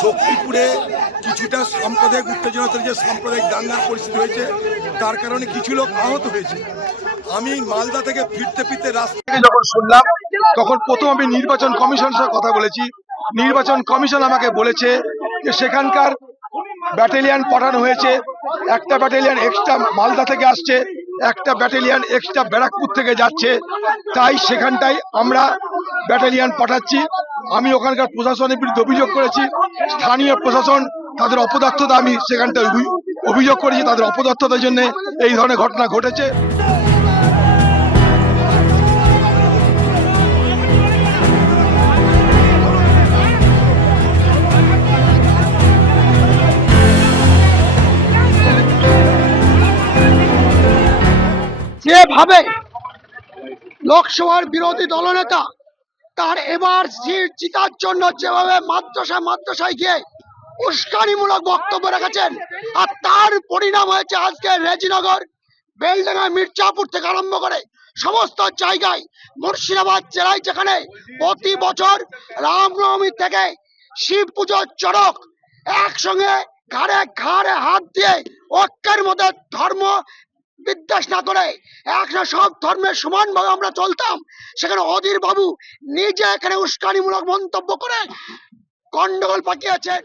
শক্তিপুরে কিছুটা সাম্প্রদায়িক উত্তেজনা তৈরি যে সাম্প্রদায়িক দাঙ্গার পরিস্থিতি হয়েছে, তার কারণে কিছু লোক আহত হয়েছে। আমি মালদা থেকে ফিরতে ফিরতে রাস্তা থেকে যখন শুনলাম, তখন প্রথম আমি নির্বাচন কমিশনের সাথে কথা বলেছি। নির্বাচন কমিশন আমাকে বলেছে যে সেখানকার ব্যাটালিয়ান পাঠানো হয়েছে। একটা ব্যাটালিয়ান এক্সট্রা মালদা থেকে আসছে, একটা ব্যাটালিয়ান এক্সট্রা ব্যারাকপুর থেকে যাচ্ছে। তাই সেখানটায় আমরা ব্যাটালিয়ান পাঠাচ্ছি। আমি ওখানকার প্রশাসনের বিরুদ্ধে অভিযোগ করেছি। স্থানীয় প্রশাসন তাদের অপদার্থতা আমি সেখানটায় অভিযোগ করেছি, তাদের অপদার্থতার জন্য এই ধরনের ঘটনা ঘটেছে। যেভাবে লোকসভার বিরোধী দলনেতা তার এবার সিট জিতার জন্য যেভাবে মাদ্রাসা মাদ্রাসায় গিয়ে উস্কানিমূলক বক্তব্য রেখেছেন, আর তার পরিণাম হয়েছে আজকে রেজিনগর, বেলডাঙ্গা, মির্জাপুর থেকে আরম্ভ করে সমস্ত জায়গায় মুর্শিদাবাদ জেলায় যেখানে প্রতি বছর রামনবমী থেকে শিব পুজোর চড়ক একসঙ্গে ঘাড়ে ঘাড়ে হাত দিয়ে ঐক্যের মধ্যে ধর্ম বিদ্বেষ না করে একটা সব ধর্মের সমানভাবে আমরা চলতাম, সেখানে অধীর বাবু নিজে এখানে উস্কানিমূলক মন্তব্য করে গন্ডগোল পাকিয়েছেন।